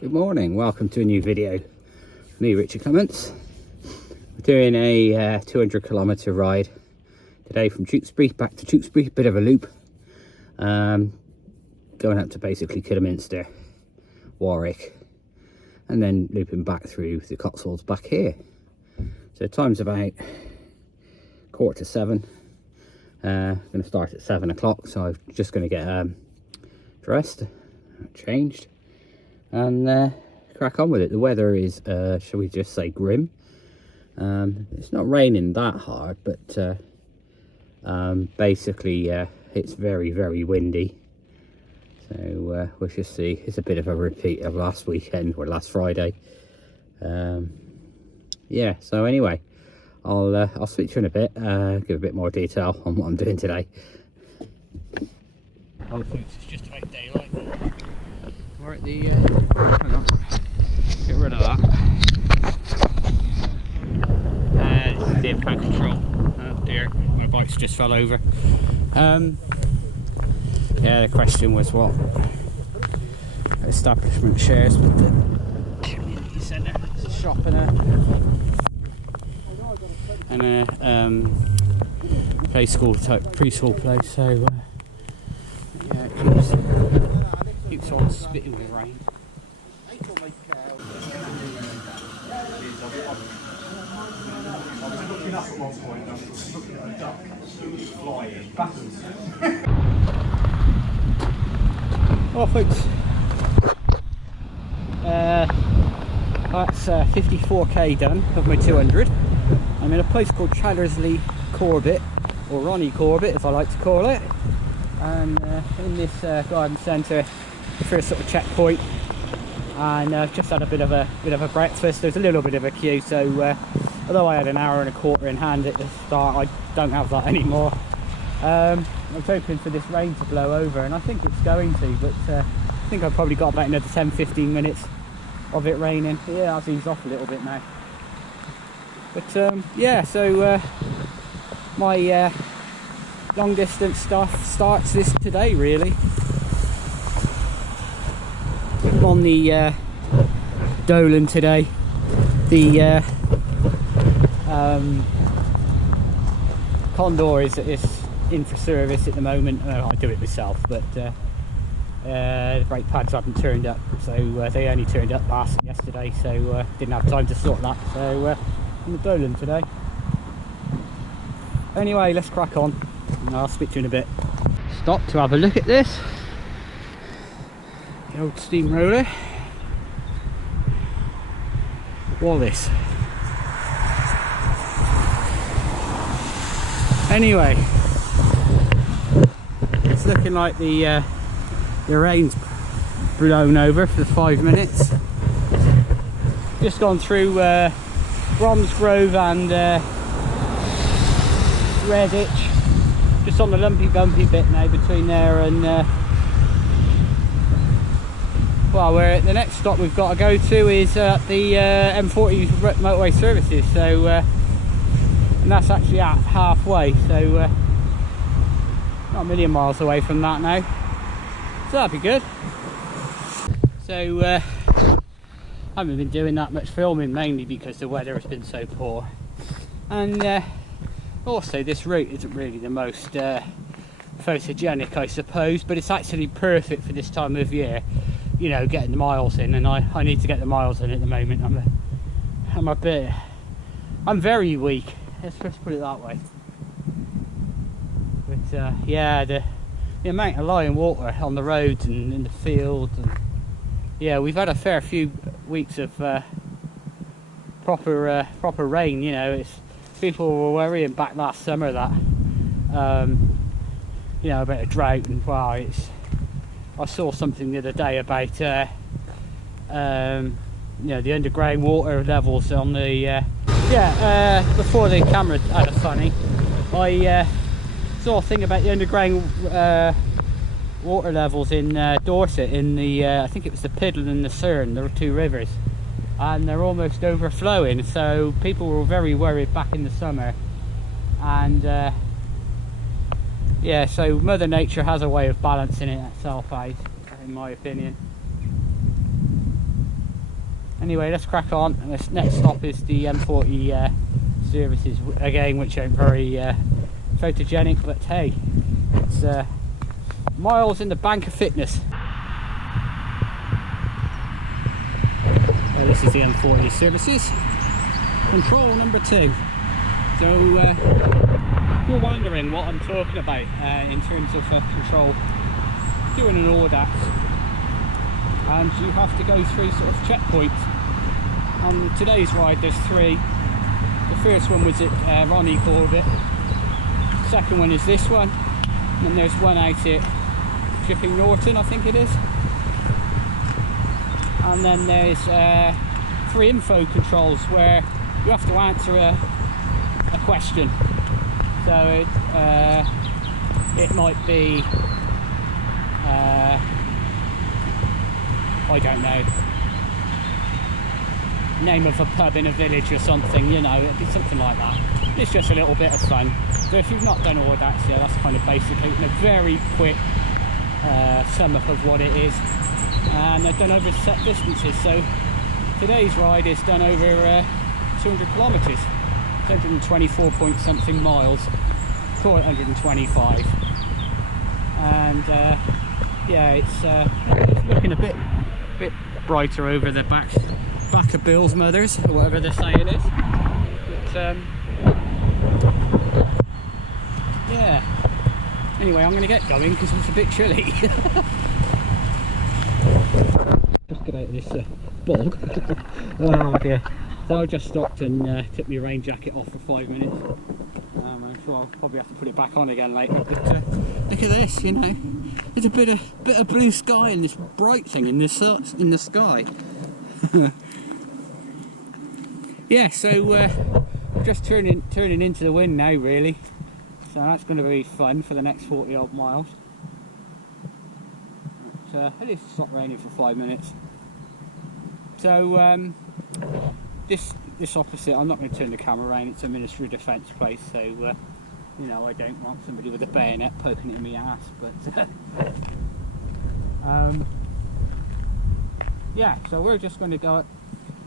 Good morning, welcome to a new video. Me, Richard Clements. We're doing a 200 kilometre ride today from Tewkesbury back to Tewkesbury, bit of a loop. Going up to basically Kidderminster, Warwick, and then looping back through the Cotswolds back here. So the time's about 6:45. Going to start at 7 o'clock, so I'm just going to get dressed, changed, and crack on with it. The weather is, shall we just say, grim. It's not raining that hard, but basically it's very, very windy. So we'll just see. It's a bit of a repeat of last weekend or last Friday. Yeah, so anyway, I'll speak to you in a bit, give a bit more detail on what I'm doing today. Oh folks, it's just about daylight. We're at the hang on, get rid of that. This is the impact control. Oh dear, my bike's just fell over. Yeah, the question was what establishment shares with the community centre. It's a shop and a play school type preschool place. So yeah, it keeps on spitting with rain. Looking up at one point, I was looking at a duck flying backwards. Oh folks, that's 54k done of my 200. I'm in a place called Chattersley Corbett, or Ronnie Corbett if I like to call it, and in this garden centre, the first sort of checkpoint, and I've just had a bit of a breakfast. There's a little bit of a queue, so although I had an hour and a quarter in hand at the start, I don't have that anymore. I was hoping for this rain to blow over, and I think it's going to, but I think I've probably got about another 10-15 minutes of it raining. Yeah, I've eased off a little bit now. But yeah, so my long distance stuff starts today really. I'm on the Dolan today. The Condor is in for service at the moment. I do it myself, but the brake pads haven't turned up, so they only turned up yesterday, so didn't have time to sort that. So I'm the Dolan today. Anyway, let's crack on, and I'll speak to you in a bit. Stop to have a look at this. The old steamroller. Wallace. Anyway, it's looking like the rain's blown over for 5 minutes. Just gone through Bromsgrove and Redditch, just on the lumpy bumpy bit now between there and well, we're at the next stop we've got to go to is at the M40 motorway services, so and that's actually at halfway, so not a million miles away from that now, so that'd be good. So I haven't been doing that much filming, mainly because the weather has been so poor, and also this route isn't really the most photogenic, I suppose, but it's actually perfect for this time of year, you know, getting the miles in, and I need to get the miles in at the moment. I'm very weak, let's just put it that way. But yeah, the amount of lying water on the roads and in the fields, and yeah, we've had a fair few weeks of proper rain. You know, people were worrying back last summer that you know, about a drought, and wow, I saw something the other day about you know, the underground water levels on the before the camera had a funny, I saw a thing about the underground water levels in Dorset, in the I think it was the Piddle and the Cerne, there were two rivers, and they're almost overflowing, so people were very worried back in the summer, and yeah, so Mother Nature has a way of balancing it itself out, in my opinion. Anyway, let's crack on. And this next stop is the M40 services again, which ain't very photogenic, but hey, it's miles in the bank of fitness. This is the M40 services, control number 2. So you're wondering what I'm talking about in terms of control, doing an Audax, and you have to go through sort of checkpoints. On today's ride there's 3. The first one was at Ronnie Corbett, second one is this one, and then there's one out at Chipping Norton, I think it is. And then there's 3 info controls where you have to answer a question. So it might be, I don't know, name of a pub in a village or something, you know, it'd be something like that. It's just a little bit of fun. So if you've not done Audax, yeah, that's kind of basically a very quick sum up of what it is. And they're done over set distances, so today's ride is done over 200 kilometres, 124 point something miles, call it 125. And yeah, it's looking a bit brighter over the back of Bill's mother's, or whatever the saying is. But yeah, anyway, I'm going to get going because it's a bit chilly. Just get out of this bog. Oh dear. So I just stopped and took my rain jacket off for 5 minutes. I'm sure I'll probably have to put it back on again later. But look at this, you know, there's a bit of blue sky and this bright thing in the sky. Yeah, so just turning into the wind now, really. So that's going to be fun for the next 40 odd miles. But, at least it's not raining for 5 minutes. So this opposite, I'm not going to turn the camera around. It's a Ministry of Defence place, so you know, I don't want somebody with a bayonet poking it in my ass. But yeah, so we're just going to go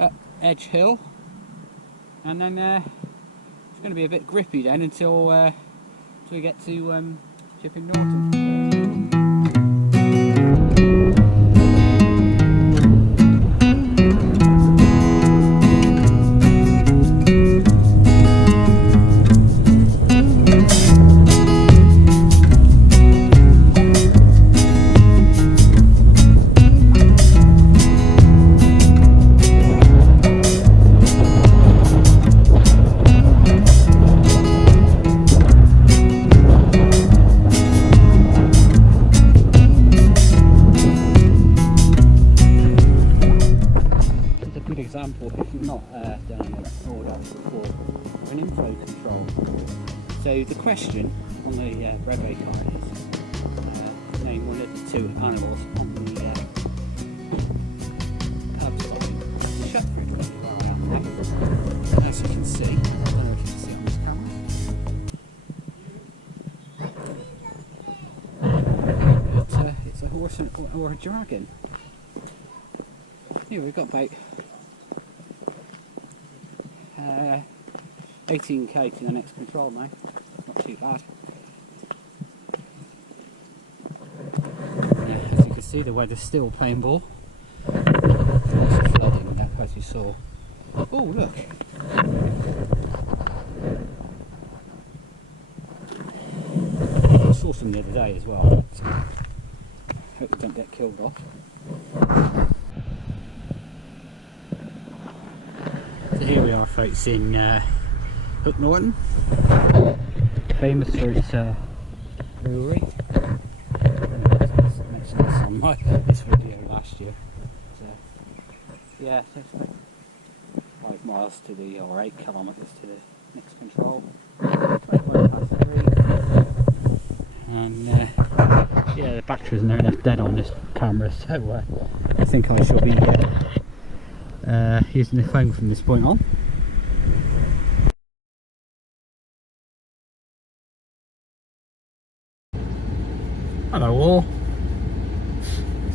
at Edge Hill, and then it's going to be a bit grippy then until we get to Chipping Norton. Example, if you've not done an Audax before, an info control. So the question on the brevet card is name one of the 2 animals on the pub sign. Shepherd, where I am now. As you can see, I don't know if you can see on this camera. It's a horse or a dragon. Here we've got about 18k to the next control now. Not too bad. Yeah, as you can see, the weather's still playing ball. It's flooding now, as you saw. Oh, look! I saw some the other day as well. So hope we don't get killed off. So here we are, folks, in Hook Norton, famous for its brewery. I mentioned this on this video last year. So, yeah, so it's about 5 miles to the, or 8 kilometres to the next control. 21 past 3. And yeah, the batteries are nearly dead on this camera, so I think I shall be using the phone from this point on. Hello all.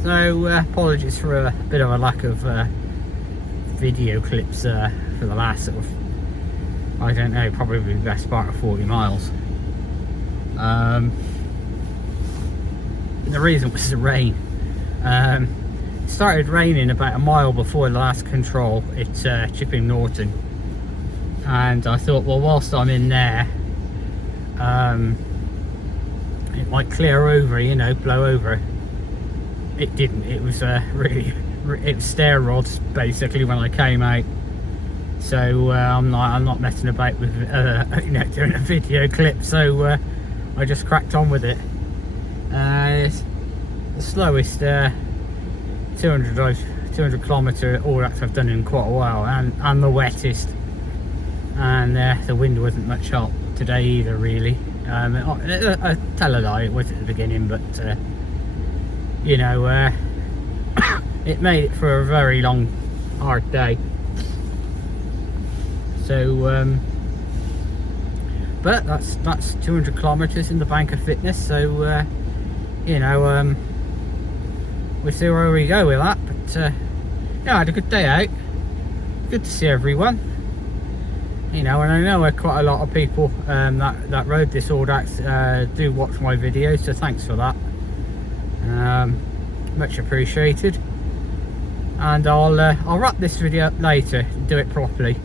So apologies for a bit of a lack of video clips for the last sort of, I don't know, probably the best part of 40 miles. The reason was the rain. It started raining about a mile before the last control at Chipping Norton, and I thought, well, whilst I'm in there, it might clear over, you know, blow over. It didn't. It was really, it was stair rods basically when I came out. So I'm not messing about with you know, doing a video clip. So I just cracked on with it. It's the slowest 200 kilometre Audax I've done in quite a while, and the wettest. And the wind wasn't much help today either, really. I tell a lie, it was at the beginning, but you know, it made it for a very long, hard day. So but that's 200 kilometers in the bank of fitness. So you know, we'll see where we go with that. But yeah, I had a good day out. Good to see everyone. You know, and I know quite a lot of people that rode this Audax do watch my videos, so thanks for that. Much appreciated. And I'll wrap this video up later, do it properly.